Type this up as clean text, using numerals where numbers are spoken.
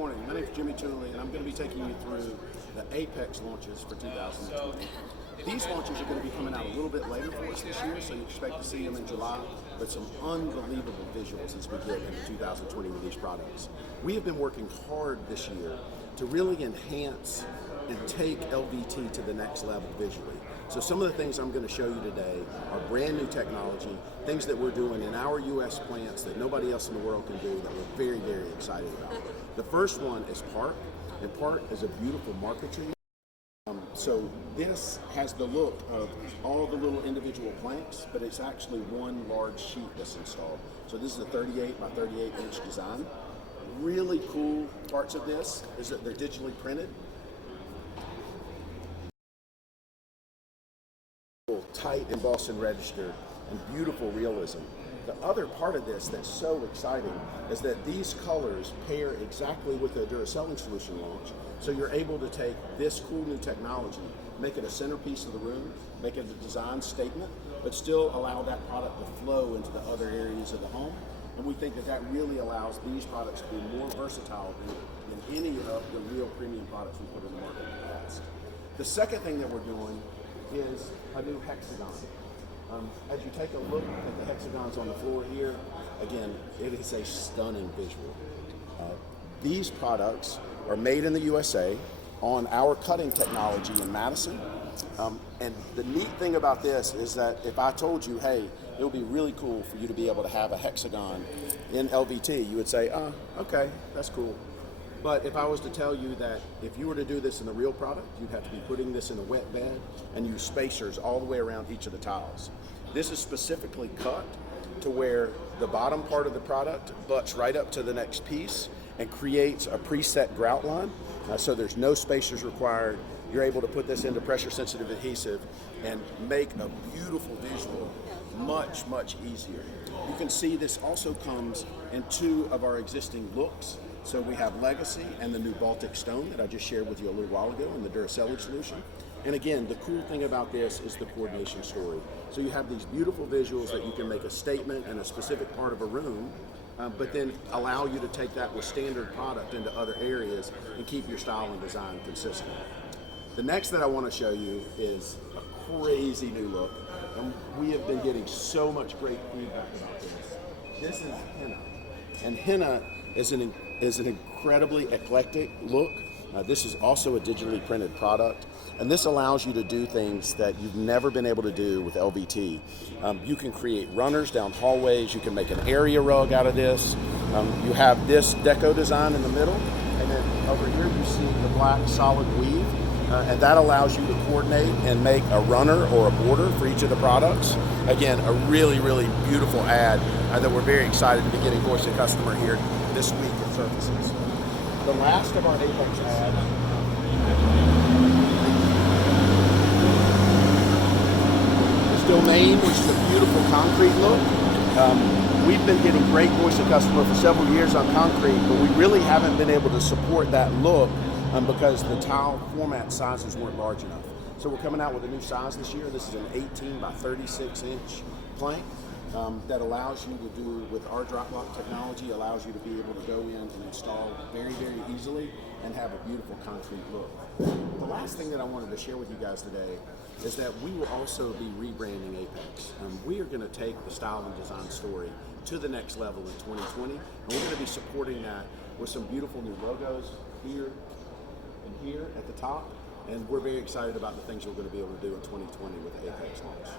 morning. My name is Jimmy Tuley, and I'm going to be taking you through the Apex launches for 2020. These launches are going to be coming out a little bit later for us this year, so you expect to see them in July, but some unbelievable visuals as we get into 2020 with these products. We have been working hard this year to really enhance and take LVT to the next level visually. So some of the things I'm going to show you today are brand new technology, things that we're doing in our US plants that nobody else in the world can do that we're very, very excited about. The first one is Park, and Park is a beautiful marquetry. So this has the look of all the little individual planks, but it's actually one large sheet that's installed. So this is a 38 by 38 inch design. Really cool parts of this is that they're digitally printed. Tight embossed and registered and beautiful realism. The other part of this that's so exciting is that these colors pair exactly with the ADURA solution launch. So you're able to take this cool new technology, make it a centerpiece of the room, make it a design statement, but still allow that product to flow into the other areas of the home. And we think that that really allows these products to be more versatile than any of the real premium products we put in the market in the past. The second thing that we're doing is a new hexagon. As you take a look at the hexagons on the floor here, again, it is a stunning visual. These products are made in the USA on our cutting technology in Madison. And the neat thing about this is that if I told you, hey, it would be really cool for you to be able to have a hexagon in LVT, you would say, okay, that's cool. But if I was to tell you that if you were to do this in the real product, you'd have to be putting this in a wet bed and use spacers all the way around each of the tiles. This is specifically cut to where the bottom part of the product butts right up to the next piece and creates a preset grout line. So there's no spacers required. You're able to put this into pressure sensitive adhesive and make a beautiful visual much, much easier. You can see this also comes in two of our existing looks. So we have Legacy and the new Baltic Stone that I just shared with you a little while ago in the ADURA solution. And again, the cool thing about this is the coordination story. So you have these beautiful visuals that you can make a statement in a specific part of a room, but then allow you to take that with standard product into other areas and keep your style and design consistent. The next that I want to show you is a crazy new look. And we have been getting so much great feedback about this. This is henna. And henna is an incredibly eclectic look. This is also a digitally printed product, and this allows you to do things that you've never been able to do with LVT. You can create runners down hallways, you can make an area rug out of this. You have this deco design in the middle, and then over here you see the black solid weave, and that allows you to coordinate and make a runner or a border for each of the products. Again, a really, really beautiful ad that we're very excited to be getting voice of customer here this week at Surfaces. The last of our Apex ads is Domain, which is a beautiful concrete look. We've been getting great voice of customer for several years on concrete, but we really haven't been able to support that look because the tile format sizes weren't large enough. So we're coming out with a new size this year. This is an 18 by 36 inch plank. That allows you to do, with our drop lock technology, allows you to be able to go in and install very, very easily and have a beautiful concrete look. The last thing that I wanted to share with you guys today is that we will also be rebranding Apex. We are going to take the style and design story to the next level in 2020, and we're going to be supporting that with some beautiful new logos here and here at the top, and we're very excited about the things we're going to be able to do in 2020 with the Apex launch.